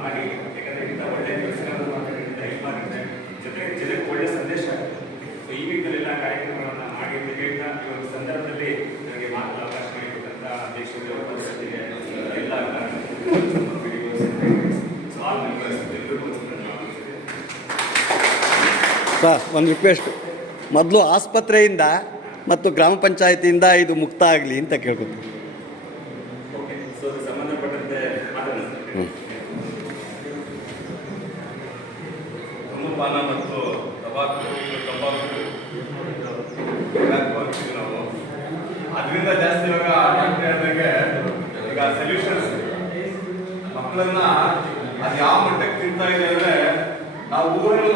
ಮಾಡಿ, ಯಾಕಂದ್ರೆ ಇಂಥ ಒಳ್ಳೆ ಕೆಲಸಗಳನ್ನು ಮಾತಾಡಿದ್ರೆ ಹೆಲ್ಪ್ ಆಗುತ್ತೆ, ಜೊತೆಗೆ ಜನಕ್ಕೆ ಒಳ್ಳೆ ಸಂದೇಶ ಆಗುತ್ತೆ. ಸೊ ಈ ರೀತಿಯಲ್ಲೆಲ್ಲ ಕಾರ್ಯಕ್ರಮಗಳನ್ನ ಮಾಡಿ ಅಂತ ಹೇಳ್ತಾ ಈ ಒಂದು ಸಂದರ್ಭದಲ್ಲಿ ನನಗೆ ಮಾತನಾಡಲು ಅವಕಾಶ ಮಾಡಿಕೊಟ್ಟಂತ ಅಧ್ಯಕ್ಷರಿಗೆ ಎಲ್ಲ ಒಂದು ರಿಕ್ವೆಸ್ಟ್, ಮೊದಲು ಆಸ್ಪತ್ರೆಯಿಂದ ಮತ್ತು ಗ್ರಾಮ ಪಂಚಾಯತಿಯಿಂದ ಇದು ಮುಕ್ತ ಆಗಲಿ ಅಂತ ಕೇಳ್ಕೊತೀವಿ. ಓಕೆ, ಸೊ ಸಂಬಂಧಪಟ್ಟಂತೆ ಧೂಮಪಾನ ಮತ್ತು ತಂಬಾಕು ನಾವು ಅದರಿಂದ ಜಾಸ್ತಿ ಇವಾಗ ಡಾಕ್ಟರ್ ಹೇಳಿದಂಗೆ ಈಗ ಸೊಲ್ಯೂಷನ್ಸ್ ಮಕ್ಕಳನ್ನ ಅದು ಯಾವ ಮಟ್ಟಕ್ಕೆ ತಿಂತಾ ಇದೆ ಅಂದ್ರೆ ನಾವು ಊರಲ್ಲಿ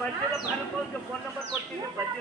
ಬಜ್ಜಿ ಫೋನ್ ನಂಬರ್ ಕೊಡ್ತೀನಿ, ಬಜ್ಜಿ